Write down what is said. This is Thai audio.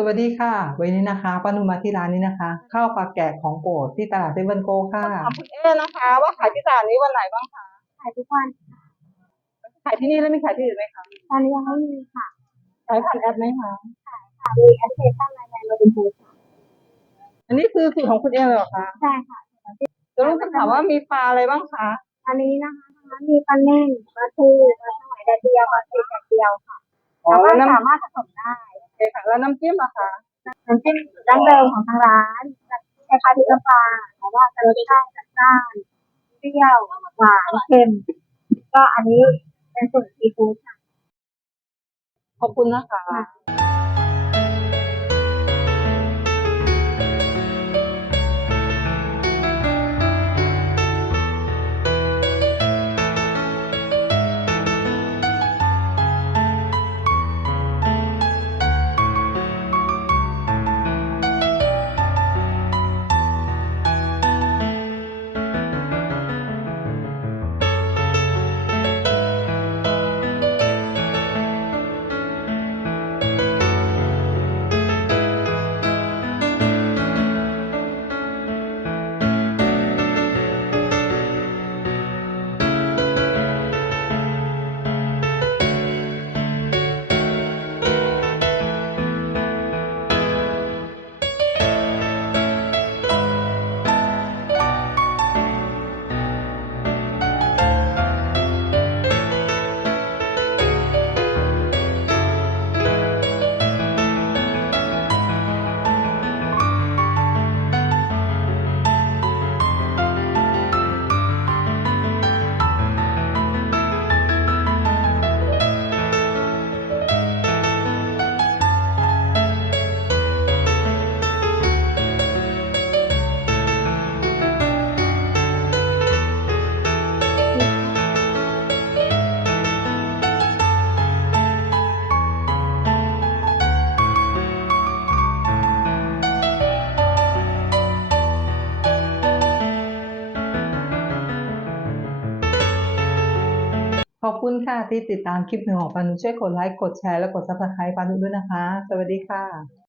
สวัสดีค่ะ วันนี้นะคะป้านุมาที่ร้านนี้นะคะ ข้าวปลาแกะของโปรดที่ตลาดเซเว่นโกค่ะถามคุณเอนะคะ ว่าขายที่ตลาดนี้วันไหนบ้างคะขายทุกวันขายที่นี่แล้วมีขายที่อื่นไหมคะตอนนี้ยังไม่มีค่ะขายผ่านแอปไหมคะค่ะมีแอปพลิเคชันไลน์โรบินฮูดค่ะอันนี้คือสูตรของคุณเอเลยเหรอคะใช่ค่ะจะรู้จะถามว่ามีปลาอะไรบ้างคะอันนี้นะคะทางร้านมีปลาเน่นปลาทูปลาสวายแดดเดียวปลาตีแดดเดียวค่ะอ๋อแล้วก็แล้วน้ำสามารถผสมได้โอเคค่ะแล้วน้ำจิ้มอะคะน้ำจิ้มสูตรดั้งเดิมของทางร้านจะคล้ายๆพริกน้ำปลาแต่ว่าจะรสชาติจัดจ้านเปรี้ยวหวานเค็ม ก็อันนี้เป็นสูตรซีฟู้ดค่ะขอบคุณนะคะ ขอบคุณค่ะที่ติดตามคลิปหนึ่งของปานุช่วยกดไลค์ กดแชร์ และกดซับสไครต์ปานุด้วยนะคะ สวัสดีค่ะ